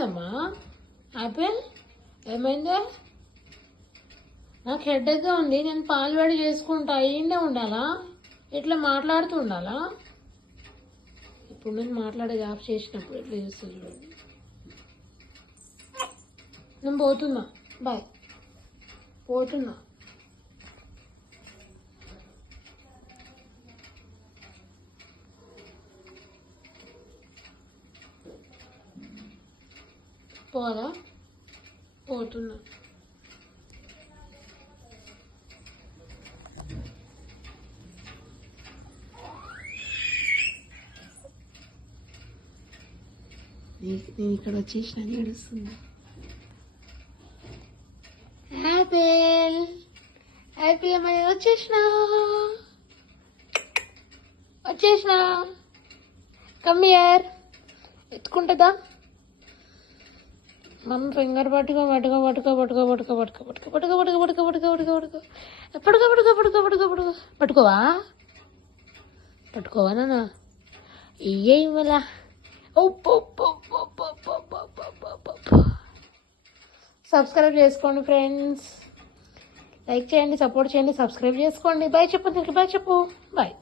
ఏమైందమ్మా ఆపిల్? ఏమైందా? నాకు హెడ్ఏక్గా ఉంది, నేను పాలు వేడి చేసుకుంటా, ఈయనే ఉండాలా? ఇట్లా మాట్లాడుతూ ఉండాలా? ఇప్పుడు నేను మాట్లాడేది ఆఫ్ చేసినప్పుడు ఎట్లా చేస్తుంది చూడండి. నేను పోతున్నా, బాయ్, పోతున్నా. పోదా? పోతున్నా. నేను ఇక్కడ వచ్చేసిన ఏడుస్తుంది. యాపిల్ యాపిల్ అమ్మ, నేను వచ్చేసిన కమ్ హియర్. ఎత్తుకుంటుందా మమ్మీ? ఫింగర్ పట్టుకో పట్టుకో పట్టుకో పట్టుకో పట్టుకో పట్టుకో పట్టుకో పట్టుకో పట్టుకో పట్టుకో పట్టుకో పట్టుకో పట్టుకో పట్టుకో పట్టుకో పట్టుకో పట్టుకో పట్టుకోవా? పట్టుకోవా నాన్న? ఇయ్యే ఇవ్వలా. సబ్స్క్రైబ్ చేసుకోండి ఫ్రెండ్స్, లైక్ చేయండి, సపోర్ట్ చేయండి, సబ్స్క్రైబ్ చేసుకోండి. బాయ్ చెప్పు, బాయ్ చెప్పు, బాయ్.